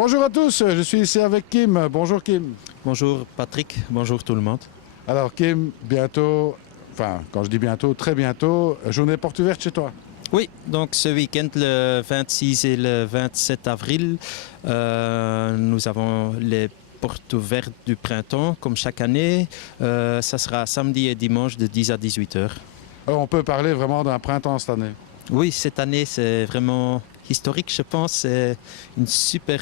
Bonjour à tous, je suis ici avec Kim. Bonjour Kim. Bonjour Patrick, bonjour tout le monde. Alors Kim, bientôt, enfin quand je dis bientôt, très bientôt, journée porte ouverte chez toi. Oui, donc ce week-end, le 26 et le 27 avril, nous avons les portes ouvertes du printemps, comme chaque année. Ça sera samedi et dimanche de 10 à 18 heures. Alors on peut parler vraiment d'un printemps cette année. Oui, cette année, c'est vraiment historique, je pense. C'est une super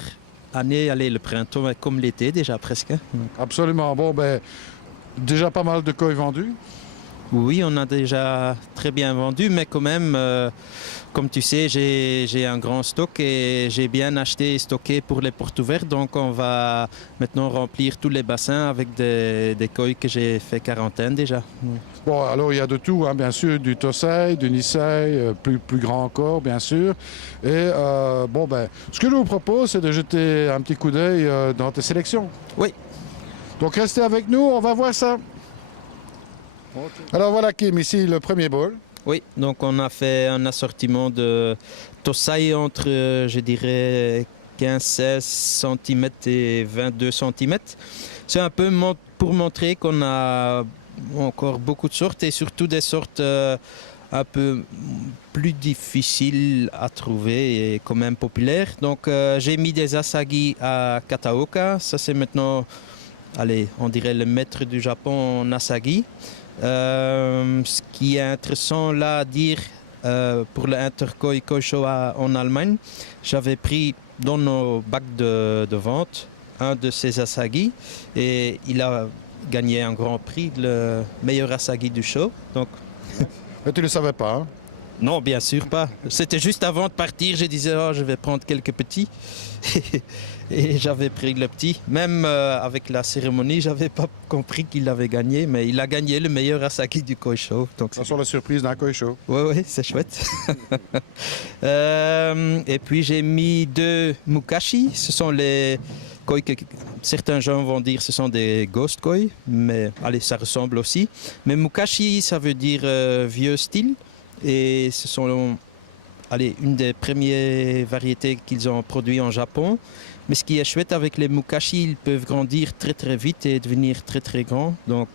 année. Allez, le printemps est comme l'été déjà presque. Absolument. Bon, ben, déjà pas mal de coïs vendus. Oui, on a déjà très bien vendu, mais quand même, comme tu sais, j'ai un grand stock et j'ai bien acheté et stocké pour les portes ouvertes. Donc, on va maintenant remplir tous les bassins avec des coïs que j'ai fait quarantaine déjà. Bon, alors il y a de tout, hein, bien sûr, du Tosei, du Nisei, plus grand encore, bien sûr. Et bon, ben, ce que je vous propose, c'est de jeter un petit coup d'œil dans tes sélections. Oui. Donc restez avec nous, on va voir ça. Alors voilà Kim, ici le premier bol. Oui, donc on a fait un assortiment de Tosai entre, je dirais, 15-16 cm et 22 cm. C'est un peu pour montrer qu'on a encore beaucoup de sortes et surtout des sortes un peu plus difficiles à trouver et quand même populaires. Donc j'ai mis des Asagi à Kataoka. Ça c'est maintenant, allez, on dirait le maître du Japon en Asagi. Ce qui est intéressant là à dire pour le Interkoi Koi Show en Allemagne, j'avais pris dans nos bacs de vente un de ces Asagi et il a gagné un grand prix, le meilleur Asagi du show. Donc... Mais tu ne le savais pas, hein? Non, bien sûr pas. C'était juste avant de partir, je disais oh, je vais prendre quelques petits. Et j'avais pris le petit. Même avec la cérémonie, j'avais pas compris qu'il avait gagné, mais il a gagné le meilleur Asagi du Koi Show. Donc ça sur la surprise d'un Koi Show. Oui, c'est chouette. Et puis j'ai mis 2 Mukashi. Ce sont les koi que certains gens vont dire ce sont des ghost koi, mais allez, ça ressemble aussi. Mais Mukashi, ça veut dire vieux style. Et ce sont une des premières variétés qu'ils ont produit en Japon. Mais ce qui est chouette avec les Mukashi, ils peuvent grandir très très vite et devenir très très grands. Donc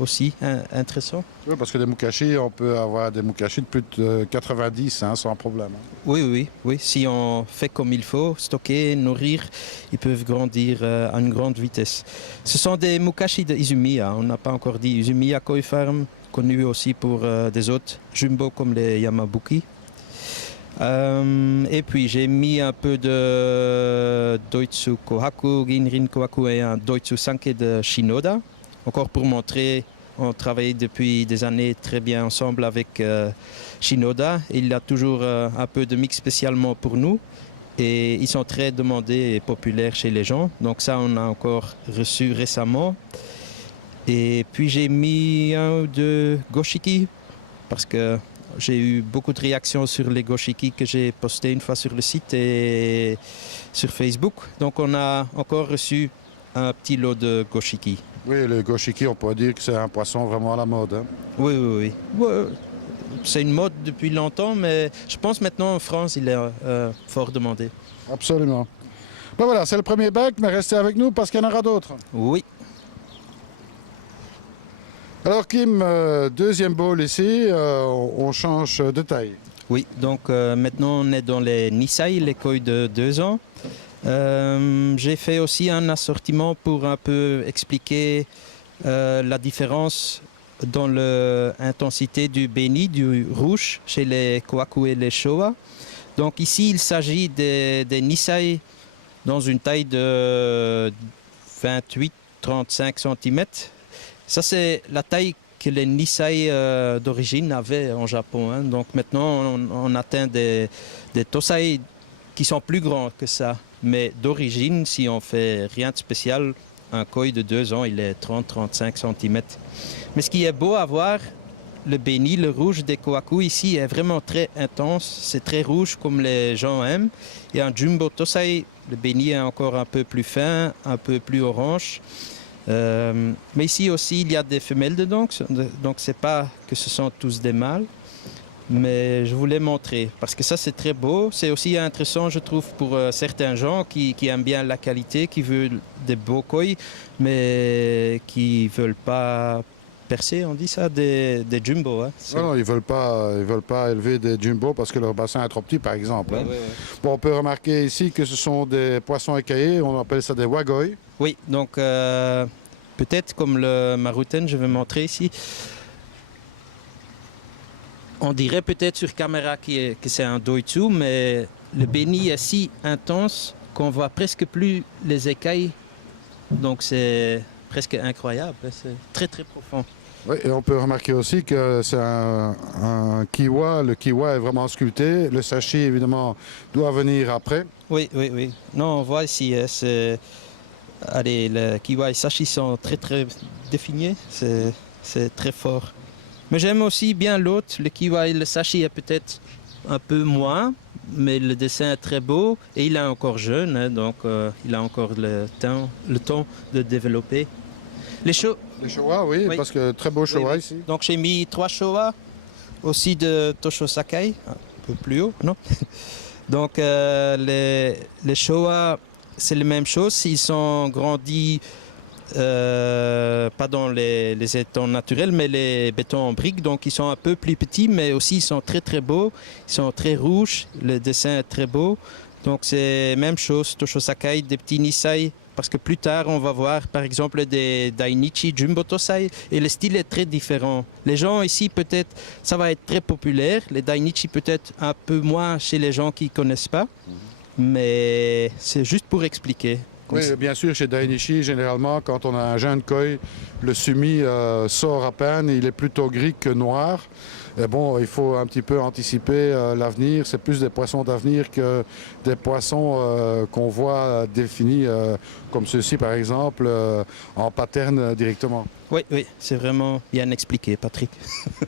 aussi intéressant. Oui, parce que des Mukashi, on peut avoir des Mukashi de plus de 90 hein, sans problème. Hein. Oui. Si on fait comme il faut, stocker, nourrir, ils peuvent grandir à une grande vitesse. Ce sont des Mukashi de Izumiya. On n'a pas encore dit Izumiya Koi Farm, connu aussi pour des hôtes jumbo comme les Yamabuki. Et puis j'ai mis un peu de Doitsu Kohaku, Ginrin Kohaku et un Doitsu Sankei de Shinoda. Encore pour montrer, on travaille depuis des années très bien ensemble avec Shinoda. Il a toujours un peu de mix spécialement pour nous. Et ils sont très demandés et populaires chez les gens. Donc ça, on a encore reçu récemment. Et puis j'ai mis un ou deux Goshiki parce que j'ai eu beaucoup de réactions sur les Goshiki que j'ai postés une fois sur le site et sur Facebook. Donc on a encore reçu un petit lot de Goshiki. Oui, le Goshiki, on peut dire que c'est un poisson vraiment à la mode. Hein. Oui. Ouais, c'est une mode depuis longtemps, mais je pense maintenant en France, il est fort demandé. Absolument. Ben voilà, c'est le premier bac, mais restez avec nous parce qu'il y en aura d'autres. Oui. Alors Kim, deuxième bowl ici, on change de taille. Oui, donc maintenant on est dans les Nisei, les koi de 2 ans. J'ai fait aussi un assortiment pour un peu expliquer la différence dans l'intensité du béni, du rouge, chez les Kohaku et les Showa. Donc ici il s'agit des Nisei dans une taille de 28-35 cm. Ça, c'est la taille que les Nisei d'origine avaient en Japon. Hein. Donc maintenant, on atteint des Tosei qui sont plus grands que ça. Mais d'origine, si on fait rien de spécial, un koi de 2 ans, il est 30-35 cm. Mais ce qui est beau à voir, le béni, le rouge des Kohaku ici est vraiment très intense. C'est très rouge comme les gens aiment. Et un Jumbo Tosei, le béni est encore un peu plus fin, un peu plus orange. Mais ici aussi, il y a des femelles dedans, donc c'est pas que ce sont tous des mâles. Mais je voulais montrer parce que ça c'est très beau. C'est aussi intéressant je trouve pour certains gens qui aiment bien la qualité, qui veulent des beaux koi, mais qui veulent pas percer, on dit ça, des jumbo. Hein. Non, ils veulent pas élever des jumbo parce que leur bassin est trop petit, par exemple. Ouais, hein. ouais, ouais. Bon, on peut remarquer ici que ce sont des poissons écaillés, on appelle ça des wagoi. Oui, donc peut-être comme le marouten, je vais montrer ici. On dirait peut-être sur caméra que c'est un doitsu, mais le béni est si intense qu'on voit presque plus les écailles. Donc c'est presque incroyable, c'est très très profond. Oui, et on peut remarquer aussi que c'est un kiwa. Le kiwa est vraiment sculpté. Le sashi, évidemment, doit venir après. Oui, oui, oui. Non, on voit ici, allez, le kiwa et sashi sont très très définis, c'est très fort. Mais j'aime aussi bien l'autre, le kiwa et le sashi est peut-être un peu moins, mais le dessin est très beau et il est encore jeune, hein, donc il a encore le temps de développer. Les Showa, oui, Oui. parce que très beau Showa oui. ici. Donc j'ai mis 3 Showa, aussi de Tosho Sakai, un peu plus haut, non? Donc les Showa, c'est la même chose, ils sont grandis pas dans les étangs naturels, mais les bétons en briques, donc ils sont un peu plus petits, mais aussi ils sont très très beaux, ils sont très rouges, le dessin est très beau. Donc c'est même chose, Tosho Sakai, des petits Nisai, parce que plus tard on va voir par exemple des Dainichi Jumbo Tosai et le style est très différent. Les gens ici peut-être ça va être très populaire, les Dainichi peut-être un peu moins chez les gens qui ne connaissent pas, mais c'est juste pour expliquer. Oui, bien sûr, chez Dainichi, généralement, quand on a un jeune koi, le sumi sort à peine, il est plutôt gris que noir. Et bon, il faut un petit peu anticiper l'avenir. C'est plus des poissons d'avenir que des poissons qu'on voit définis comme ceux-ci, par exemple, en pattern directement. Oui, oui, c'est vraiment bien expliqué, Patrick.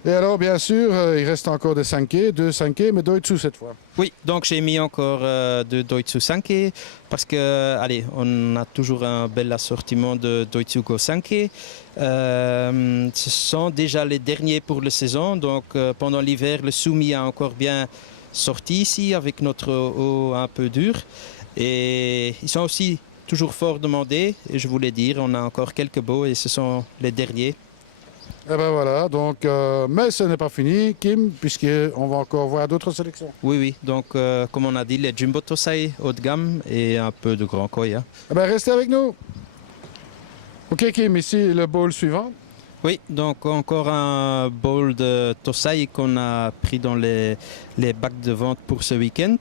Et alors, bien sûr, il reste encore des 5K, 2 5K, mais doitsu cette fois. Oui, donc j'ai mis encore de Doitsu Sanke parce que, allez, on a toujours un bel assortiment de Doitsu Go Sanke. Ce sont déjà les derniers pour la saison, donc pendant l'hiver, le Sumi a encore bien sorti ici avec notre eau un peu dure. Et ils sont aussi toujours fort demandés, et je voulais dire, on a encore quelques beaux et ce sont les derniers. Et ben voilà, donc, mais ce n'est pas fini, Kim, puisqu'on va encore voir d'autres sélections. Oui, oui, donc comme on a dit, les Jumbo Tosai haut de gamme et un peu de grand koi. Hein. Eh ben, restez avec nous. Ok, Kim, ici le bowl suivant. Oui, donc encore un bowl de Tosai qu'on a pris dans les bacs de vente pour ce week-end.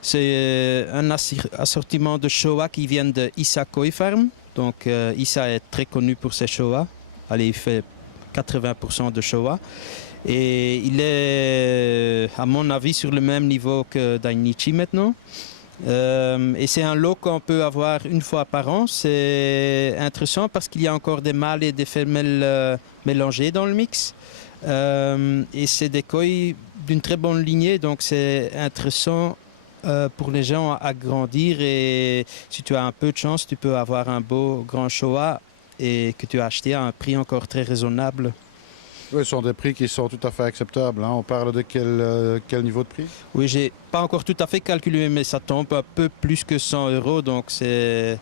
C'est un assortiment de Showa qui vient de Issa Koi Farm. Donc Issa est très connu pour ses Showa. Allez, il fait 80% de Showa. Et il est, à mon avis, sur le même niveau que Dainichi maintenant. Et c'est un lot qu'on peut avoir une fois par an. C'est intéressant parce qu'il y a encore des mâles et des femelles mélangés dans le mix. Et c'est des koi d'une très bonne lignée, donc c'est intéressant pour les gens à grandir. Et si tu as un peu de chance, tu peux avoir un beau grand Showa et que tu as acheté à un prix encore très raisonnable. Oui, ce sont des prix qui sont tout à fait acceptables. Hein. On parle de quel niveau de prix? Oui, j'ai pas encore tout à fait calculé, mais ça tombe un peu plus que 100 €. Donc c'est,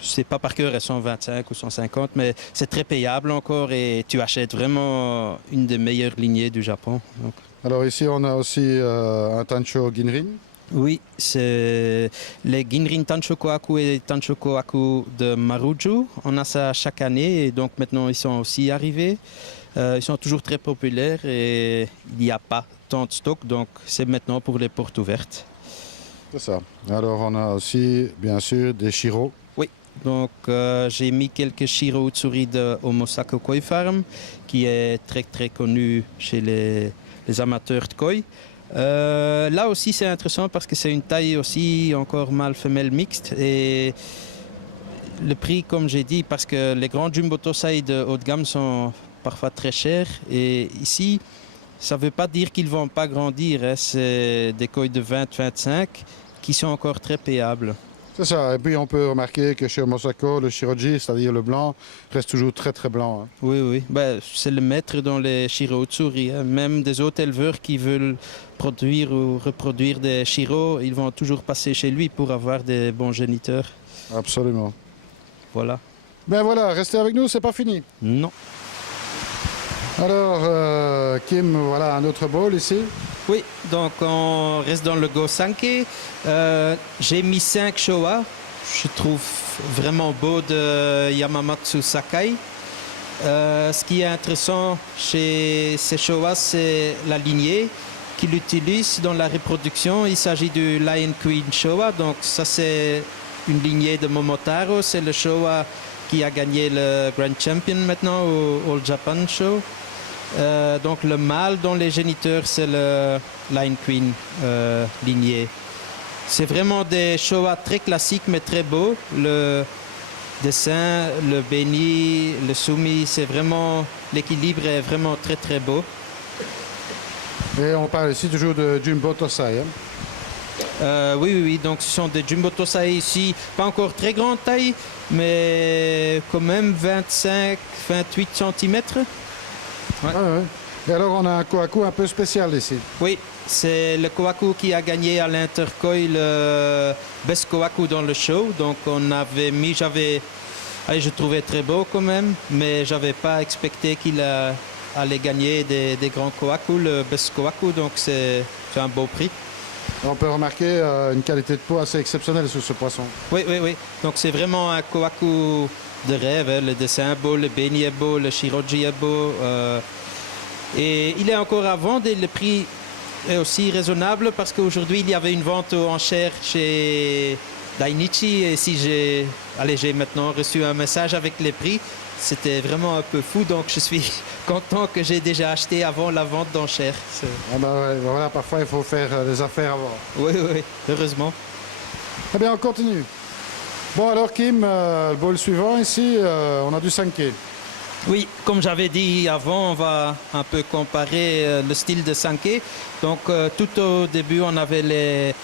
je sais pas par cœur, à 125 ou 150, mais c'est très payable encore et tu achètes vraiment une des meilleures lignées du Japon. Donc. Alors ici, on a aussi un Tancho Ginrin. Oui, c'est les Ginrin Tanchokohaku et Tanchokohaku de Maruju. On a ça chaque année et donc maintenant ils sont aussi arrivés. Ils sont toujours très populaires et il n'y a pas tant de stock, donc c'est maintenant pour les portes ouvertes. C'est ça. Alors on a aussi, bien sûr, des Shiro. Oui, donc j'ai mis quelques Shiro Utsuri de Omosako Koi Farm, qui est très très connu chez les amateurs de koi. Là aussi c'est intéressant parce que c'est une taille aussi encore mâle-femelle mixte et le prix comme j'ai dit parce que les grands Jumbo Tosai de haut de gamme sont parfois très chers et ici ça ne veut pas dire qu'ils ne vont pas grandir, hein. C'est des koi de 20-25 qui sont encore très payables. C'est ça. Et puis on peut remarquer que chez Mosako, le Shiroji, c'est-à-dire le blanc, reste toujours très très blanc. Hein. Oui, oui. Ben, c'est le maître dans les Shiro-Utsuri. Hein. Même des autres éleveurs qui veulent produire ou reproduire des Shiro, ils vont toujours passer chez lui pour avoir des bons géniteurs. Absolument. Voilà. Ben voilà, restez avec nous, c'est pas fini. Non. Alors, Kim, voilà un autre bowl ici. Oui, donc on reste dans le Go-Sanke. J'ai mis 5 Showa. Je trouve vraiment beau de Yamamatsu Sakai. Ce qui est intéressant chez ces Showa, c'est la lignée qu'il utilise dans la reproduction. Il s'agit du Lion Queen Showa. Donc ça, c'est une lignée de Momotaro. C'est le Showa qui a gagné le Grand Champion maintenant au All Japan Show. Donc le mâle dans les géniteurs, c'est le Lion Queen lignée. C'est vraiment des Showa très classiques mais très beaux. Le dessin, le beni, le sumi, c'est vraiment, l'équilibre est vraiment très très beau. Et on parle ici toujours de Jumbo Tosai. Oui, oui, oui, donc ce sont des Jumbo Tosai ici, pas encore très grande taille, mais quand même 25-28 cm. Ouais. Ouais. Et alors on a un Kohaku un peu spécial ici. Oui, c'est le Kohaku qui a gagné à l'Interkoi le Best Kohaku dans le show. Donc on avait mis, je trouvais très beau quand même, mais j'avais pas expecté qu'il allait gagner des grands Kohaku, le Best Kohaku, donc c'est un beau prix. On peut remarquer une qualité de peau assez exceptionnelle sur ce poisson. Oui, oui, oui. Donc c'est vraiment un Kohaku de rêve. Hein. Le dessin est beau, le beni est beau, le shiroji est beau. Et il est encore à vendre et le prix est aussi raisonnable parce qu'aujourd'hui il y avait une vente aux enchères chez Dainichi et si j'ai maintenant reçu un message avec les prix, c'était vraiment un peu fou, donc je suis content que j'ai déjà acheté avant la vente d'enchères. Ah ben ouais, voilà, parfois il faut faire des affaires avant. Oui, oui, oui, heureusement. Très bien, on continue. Bon alors Kim, le bowl suivant ici, on a du Sankei. Oui, comme j'avais dit avant, on va un peu comparer le style de Sankei. Donc tout au début, on avait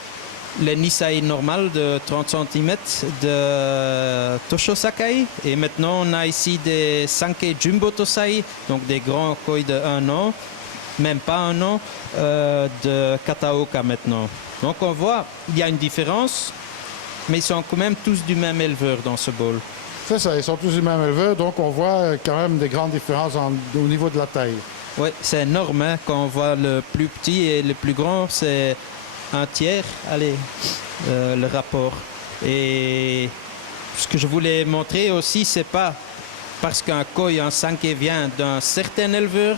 les Nisai normales de 30 cm de Tosho Sakai. Et maintenant, on a ici des Sankei Jumbo Tosai, donc des grands koi de 1 an, même pas 1 an, de Kataoka maintenant. Donc on voit, il y a une différence, mais ils sont quand même tous du même éleveur dans ce bowl. C'est ça, ils sont tous du même éleveur, donc on voit quand même des grandes différences au niveau de la taille. Oui, c'est énorme, hein, quand on voit le plus petit et le plus grand, c'est un tiers, le rapport. Et ce que je voulais montrer aussi, c'est pas parce qu'un koi, un Sankei vient d'un certain éleveur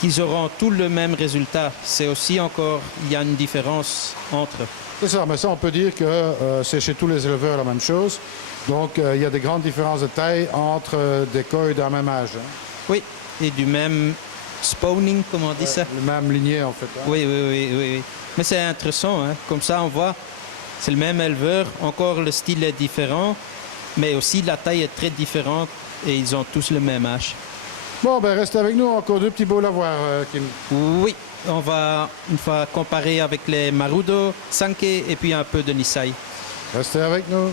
qu'ils auront tout le même résultat. C'est aussi encore, il y a une différence entre. C'est ça, mais ça on peut dire que c'est chez tous les éleveurs la même chose. Donc il y a des grandes différences de taille entre des koi d'un même âge. Hein. Oui, et du même spawning, comme on dit ça. Le même lignée en fait. Hein. Oui, oui, oui, oui, oui. Mais c'est intéressant, hein. Comme ça on voit, c'est le même éleveur, encore le style est différent, mais aussi la taille est très différente et ils ont tous le même âge. Bon, ben restez avec nous, encore 2 petits bowls à voir, Kim. Oui, on va une fois comparer avec les Marudo, Sankei et puis un peu de Nisai. Restez avec nous.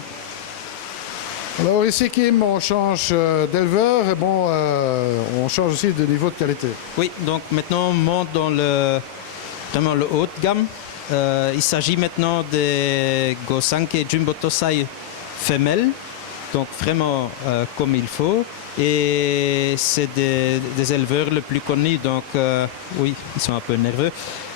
Alors ici, Kim, on change d'éleveur et bon, on change aussi de niveau de qualité. Oui, donc maintenant on monte dans vraiment le haut de gamme. Il s'agit maintenant des Go-Sankei Jumbo Tosai femelles, donc vraiment comme il faut. Et c'est des éleveurs les plus connus, donc oui, ils sont un peu nerveux.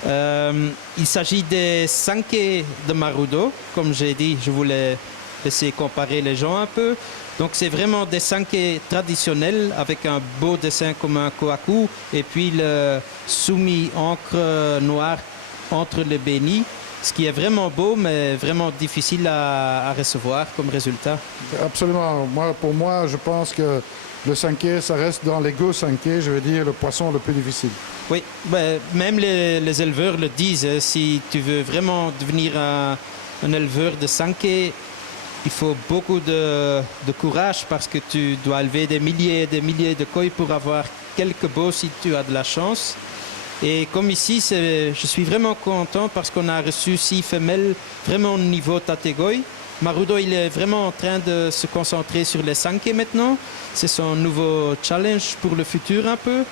Il s'agit des Sankei de Marudo, comme j'ai dit, je voulais essayer de comparer les gens un peu. Donc c'est vraiment des Sankei traditionnels avec un beau dessin comme un Kohaku et puis le sumi encre noire entre les beni, ce qui est vraiment beau mais vraiment difficile à recevoir comme résultat. Absolument. Pour moi, je pense que le Sankei, ça reste dans les Go-Sankei, je veux dire, le poisson le plus difficile. Oui, ben, même les éleveurs le disent. Si tu veux vraiment devenir un éleveur de Sankei, il faut beaucoup de courage parce que tu dois élever des milliers et des milliers de koi pour avoir quelques beaux si tu as de la chance. Et comme ici, je suis vraiment content parce qu'on a reçu 6 femelles vraiment au niveau Tategoi. Marudo, il est vraiment en train de se concentrer sur les Sankei maintenant. C'est son nouveau challenge pour le futur un peu.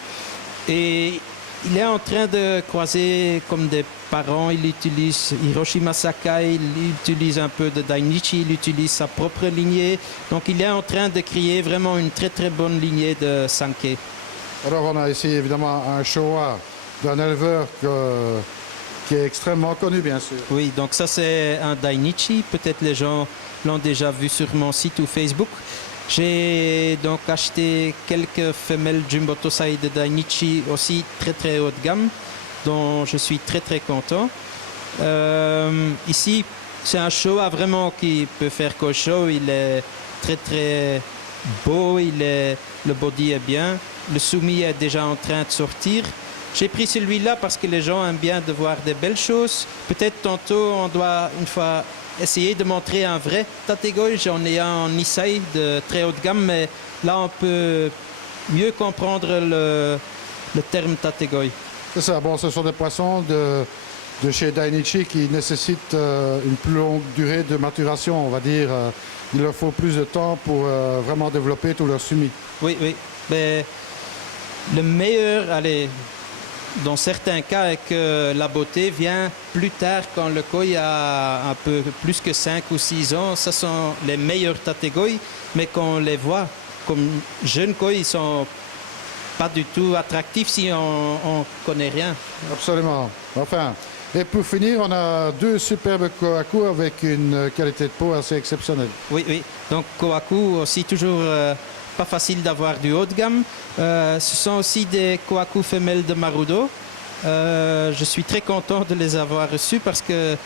Et il est en train de croiser comme des parents. Il utilise Hiroshima Sakai, il utilise un peu de Dainichi, il utilise sa propre lignée. Donc il est en train de créer vraiment une très très bonne lignée de Sankei. Alors on a ici évidemment un Showa d'un éleveur qui est extrêmement connu bien sûr. Oui, donc ça c'est un Dainichi. Peut-être les gens l'ont déjà vu sur mon site ou Facebook. J'ai donc acheté quelques femelles Jumbo Tosai de Dainichi aussi très très haut de gamme, dont je suis très très content. Ici, c'est un Showa vraiment qui peut faire Kosho. Il est très très beau, le body est bien. Le Sumi est déjà en train de sortir. J'ai pris celui-là parce que les gens aiment bien de voir des belles choses. Peut-être tantôt on doit une fois essayer de montrer un vrai Tategoi. J'en ai un en Nisei de très haut de gamme, mais là on peut mieux comprendre le terme Tategoi. C'est ça, bon, ce sont des poissons de chez Dainichi qui nécessitent une plus longue durée de maturation, on va dire. Il leur faut plus de temps pour vraiment développer tout leur sumi. Oui, oui. Mais le meilleur, allez, dans certains cas, est que la beauté vient plus tard quand le koi a un peu plus que 5 ou 6 ans. Ce sont les meilleurs tategoi, mais quand on les voit comme jeunes koi, ils sont pas du tout attractifs si on ne connaît rien. Absolument. Enfin, et pour finir, on a deux superbes kohaku avec une qualité de peau assez exceptionnelle. Oui, oui. Donc kohaku aussi toujours pas facile d'avoir du haut de gamme. Ce sont aussi des kohaku femelles de Marudo. Je suis très content de les avoir reçus parce que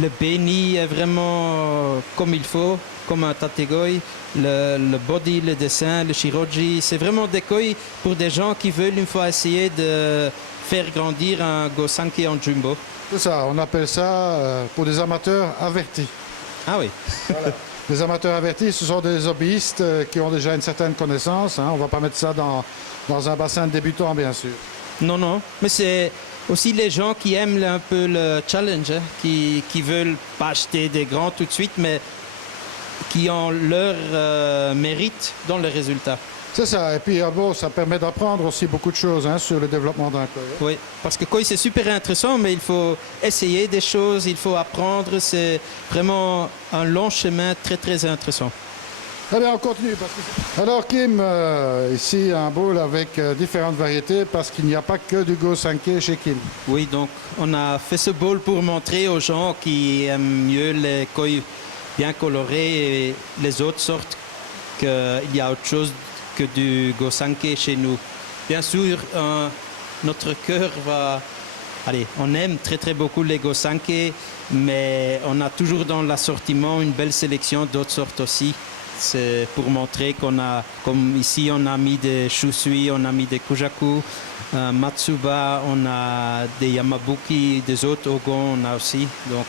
le beni est vraiment comme il faut, comme un tategoi. Le body, le dessin, le shiroji, c'est vraiment des koi pour des gens qui veulent une fois essayer de faire grandir un Go-Sankei en jumbo. C'est ça, on appelle ça pour des amateurs avertis. Ah oui. Voilà. Les amateurs avertis, ce sont des hobbyistes qui ont déjà une certaine connaissance. Hein. On ne va pas mettre ça dans un bassin de débutants, bien sûr. Non, non, mais c'est aussi les gens qui aiment un peu le challenge, hein, qui veulent pas acheter des grands tout de suite, mais qui ont leur mérite dans le résultat. C'est ça, et puis bon, ça permet d'apprendre aussi beaucoup de choses hein, sur le développement d'un koi. Oui, parce que koi c'est super intéressant, mais il faut essayer des choses, il faut apprendre. C'est vraiment un long chemin très très intéressant. Très bien, on continue. Alors Kim, ici un bowl avec différentes variétés parce qu'il n'y a pas que du Go-Sankei chez Kim. Oui, donc on a fait ce bowl pour montrer aux gens qui aiment mieux les koi bien colorés et les autres sortes qu'il y a autre chose que du Go-Sankei chez nous. Bien sûr, notre cœur va... Allez, on aime très très beaucoup les Go-Sankei, mais on a toujours dans l'assortiment une belle sélection d'autres sortes aussi. C'est pour montrer qu'on a, comme ici, on a mis des Shusui, on a mis des Kujaku, Matsuba, on a des Yamabuki, des autres Ogon, on a aussi. Donc,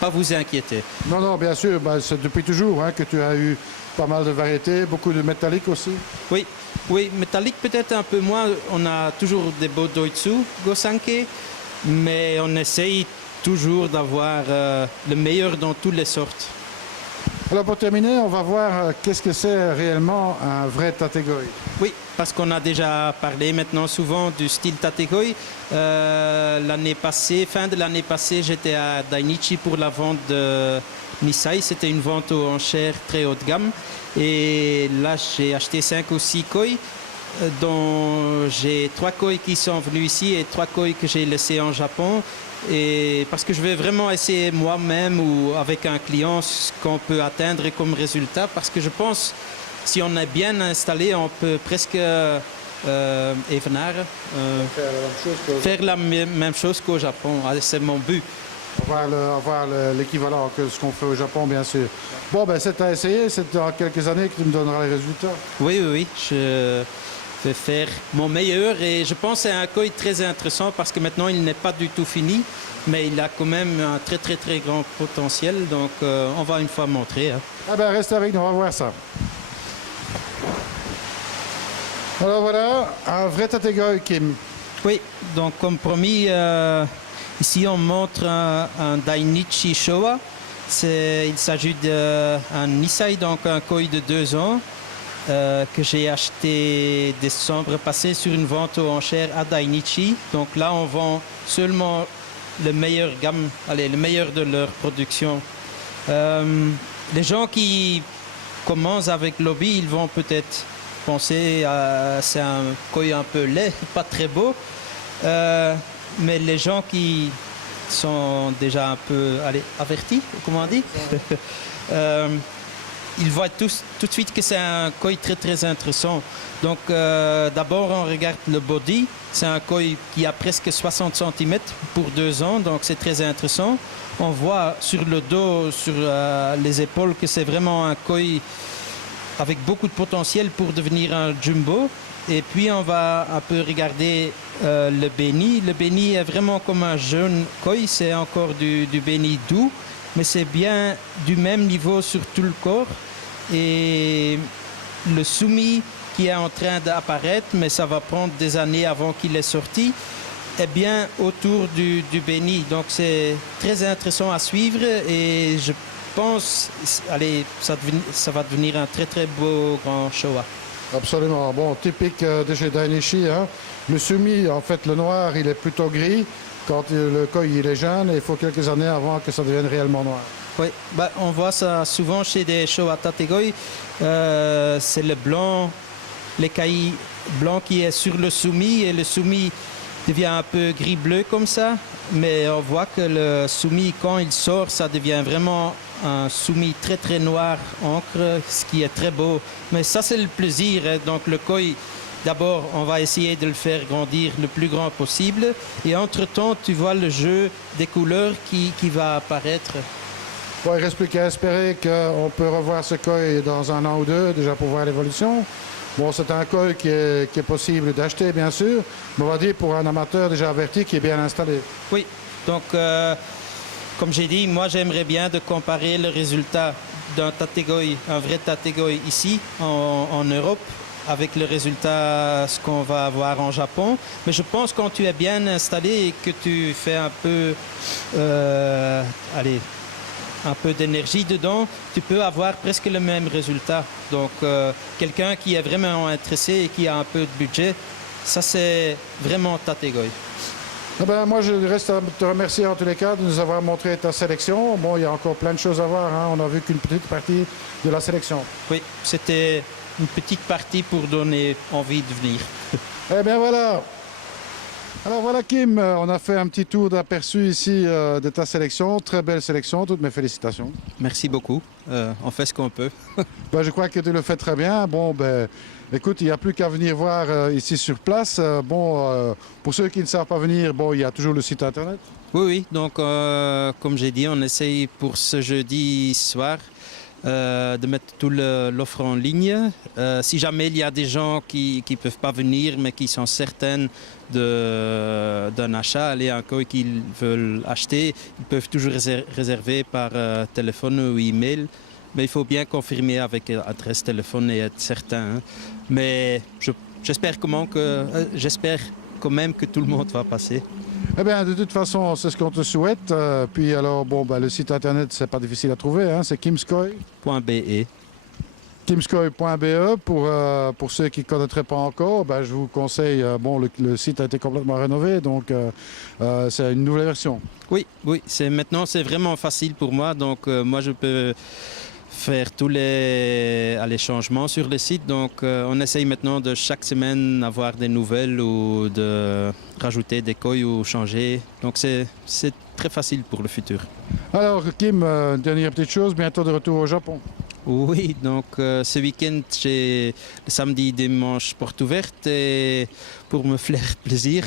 pas vous inquiéter. Non, non, bien sûr, bah, c'est depuis toujours hein, que tu as eu pas mal de variétés, beaucoup de métalliques aussi. Oui, oui, métallique peut-être un peu moins. On a toujours des beaux Doitsu Go-Sankei, mais on essaye toujours d'avoir le meilleur dans toutes les sortes. Alors pour terminer, on va voir qu'est-ce que c'est réellement un vrai tategoi. Oui, parce qu'on a déjà parlé maintenant souvent du style tategoi. L'année passée, fin de l'année passée, j'étais à Dainichi pour la vente de Nisei. C'était une vente aux enchères très haut de gamme. Et là, j'ai acheté 5 ou 6 koi, dont j'ai 3 koi qui sont venus ici et 3 koi que j'ai laissés en Japon. Et parce que je vais vraiment essayer moi-même ou avec un client ce qu'on peut atteindre comme résultat. Parce que je pense, si on est bien installé, on peut presque faire la même chose qu'au Japon. C'est mon but. Avoir l'équivalent que ce qu'on fait au Japon, bien sûr. Bon, ben c'est à essayer, c'est dans quelques années que tu me donneras les résultats. Oui, oui, oui. Je vais faire mon meilleur et je pense que c'est un koi très intéressant parce que maintenant il n'est pas du tout fini, mais il a quand même un très très très grand potentiel, donc on va une fois montrer. Hein. Ah ben reste avec nous, on va voir ça. Alors voilà, un vrai tategoi, Kim. Oui, donc comme promis, ici on montre un Dainichi Showa. Il s'agit d'un Nisai, donc un koi de 2 ans, que j'ai acheté décembre passé sur une vente aux enchères à Dainichi. Donc là, on vend seulement le meilleur gamme, le meilleur de leur production. Les gens qui commencent avec l'hobby, ils vont peut-être penser à c'est un koi un peu laid, pas très beau. Mais les gens qui sont déjà un peu avertis, comment on dit, ils voient tout de suite que c'est un koi très très intéressant. Donc d'abord on regarde le body, c'est un koi qui a presque 60 cm pour 2 ans, donc c'est très intéressant. On voit sur le dos, sur les épaules que c'est vraiment un koi avec beaucoup de potentiel pour devenir un jumbo. Et puis on va un peu regarder le béni. Le béni est vraiment comme un jeune koi, c'est encore du béni doux, mais c'est bien du même niveau sur tout le corps. Et le soumis qui est en train d'apparaître, mais ça va prendre des années avant qu'il est sorti, est bien autour du béni. Donc c'est très intéressant à suivre et je pense ça va devenir un très très beau grand Showa. Absolument. Bon, typique de chez Dainichi. Hein. Le sumi, en fait, le noir, il est plutôt gris. Quand le koi il est jeune, il faut quelques années avant que ça devienne réellement noir. Oui, on voit ça souvent chez des Showa Tategoi. C'est le blanc, l'écaille blanc qui est sur le sumi et le sumi devient un peu gris-bleu comme ça. Mais on voit que le sumi, quand il sort, ça devient vraiment un sumi très très noir, encre, ce qui est très beau. Mais ça c'est le plaisir. Hein. Donc le koi, d'abord on va essayer de le faire grandir le plus grand possible. Et entre-temps, tu vois le jeu des couleurs qui va apparaître. Bon, il reste plus qu'à espérer qu'on peut revoir ce koi dans 1 an ou 2, déjà pour voir l'évolution. Bon, c'est un koi qui est possible d'acheter, bien sûr, mais on va dire pour un amateur déjà averti qui est bien installé. Oui, donc comme j'ai dit, moi j'aimerais bien de comparer le résultat d'un tategoi, un vrai tategoi ici en Europe, avec le résultat ce qu'on va avoir en Japon. Mais je pense que quand tu es bien installé et que tu fais un peu un peu d'énergie dedans, tu peux avoir presque le même résultat. Donc quelqu'un qui est vraiment intéressé et qui a un peu de budget, ça c'est vraiment tategoi. Eh ben, moi, je reste à te remercier en tous les cas de nous avoir montré ta sélection. Bon, il y a encore plein de choses à voir. Hein. On n'a vu qu'une petite partie de la sélection. Oui, c'était une petite partie pour donner envie de venir. Eh bien, voilà. Alors voilà Kim, on a fait un petit tour d'aperçu ici de ta sélection. Très belle sélection, toutes mes félicitations. Merci beaucoup, on fait ce qu'on peut. Ben, je crois que tu le fais très bien. Bon, ben, écoute, il n'y a plus qu'à venir voir ici sur place. Pour ceux qui ne savent pas venir, bon, il y a toujours le site internet. Oui, donc comme j'ai dit, on essaye pour ce jeudi soir de mettre tout l'offre en ligne. Si jamais il y a des gens qui ne peuvent pas venir mais qui sont certaines d'un achat, un koi qu'ils veulent acheter, ils peuvent toujours réserver par téléphone ou email. Mais il faut bien confirmer avec adresse téléphone et être certain. Hein. Mais j'espère quand même que tout le monde va passer. Eh bien, de toute façon, c'est ce qu'on te souhaite. Puis alors, bon, ben, le site internet, c'est pas difficile à trouver, hein, c'est kimskoi.be. Kimskoi.be pour ceux qui ne connaîtraient pas encore, ben, je vous conseille, bon, le site a été complètement rénové, donc c'est une nouvelle version. Oui, maintenant c'est vraiment facile pour moi, donc moi je peux faire tous les changements sur le site. Donc on essaye maintenant de chaque semaine avoir des nouvelles ou de rajouter des koi ou changer. Donc c'est très facile pour le futur. Alors Kim, dernière petite chose, bientôt de retour au Japon. Oui, donc ce week-end j'ai le samedi, dimanche porte ouverte et pour me faire plaisir,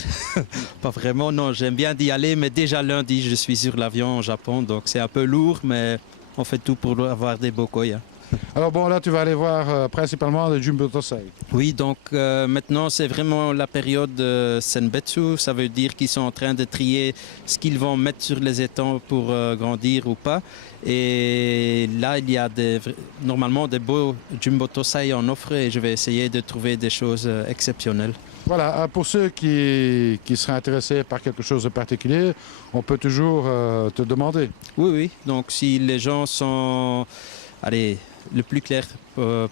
pas vraiment, non, j'aime bien d'y aller, mais déjà lundi je suis sur l'avion au Japon, donc c'est un peu lourd, mais on fait tout pour avoir des beaux koi. Hein. Alors bon, là tu vas aller voir principalement le Jumbo Tosai. Oui, donc maintenant c'est vraiment la période Senbetsu, ça veut dire qu'ils sont en train de trier ce qu'ils vont mettre sur les étangs pour grandir ou pas. Et là, il y a normalement des beaux Jumbo Tosai en offre et je vais essayer de trouver des choses exceptionnelles. Voilà, pour ceux qui seraient intéressés par quelque chose de particulier, on peut toujours te demander. Oui, oui, donc si les gens sont, allez, le plus clair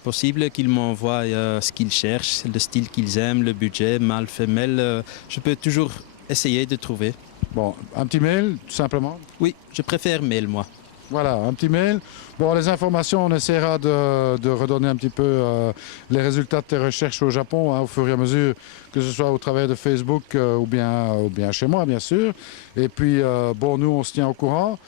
possible, qu'ils m'envoient ce qu'ils cherchent, le style qu'ils aiment, le budget, mâle, femelle, je peux toujours essayer de trouver. Bon, un petit mail, tout simplement. Oui, je préfère mail, moi. Voilà, un petit mail. Bon, les informations, on essaiera de redonner un petit peu les résultats de tes recherches au Japon, hein, au fur et à mesure, que ce soit au travers de Facebook ou bien chez moi, bien sûr. Et puis, bon, nous, on se tient au courant.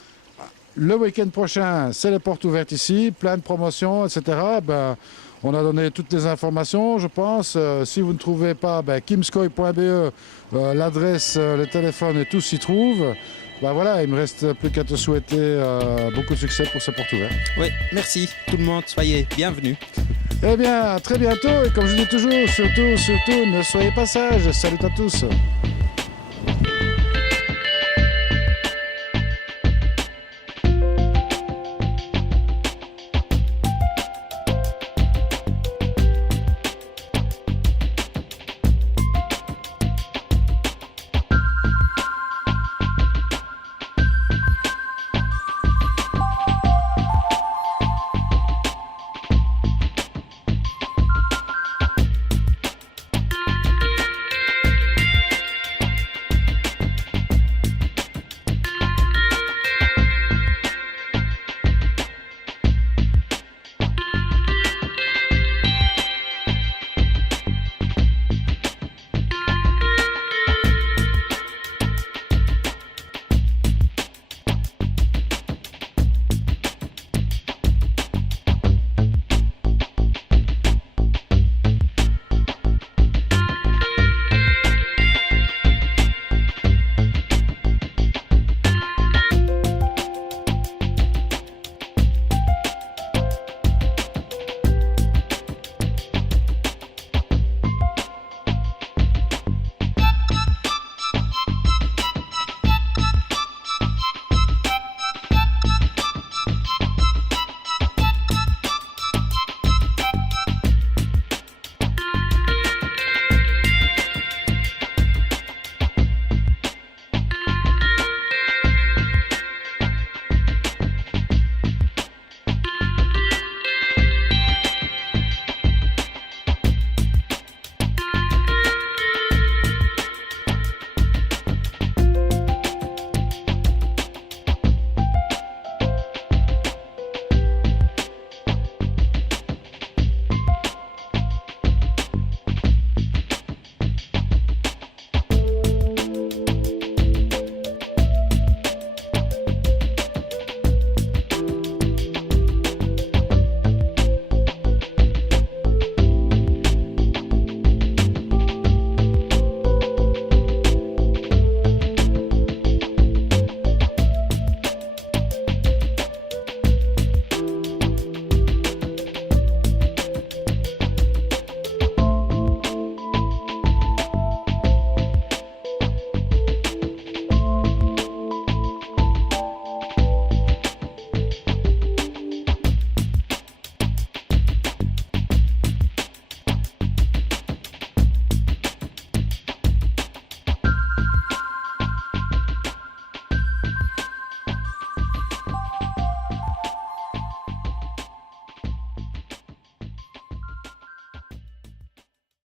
Le week-end prochain, c'est les portes ouvertes ici, plein de promotions, etc. Ben, on a donné toutes les informations, je pense. Si vous ne trouvez pas, ben, kimskoy.be, l'adresse, le téléphone et tout s'y trouve. Ben voilà, il me reste plus qu'à te souhaiter beaucoup de succès pour ces portes ouvertes. Oui, merci tout le monde, soyez bienvenus. Eh bien, à très bientôt et comme je dis toujours, surtout, ne soyez pas sages. Salut à tous.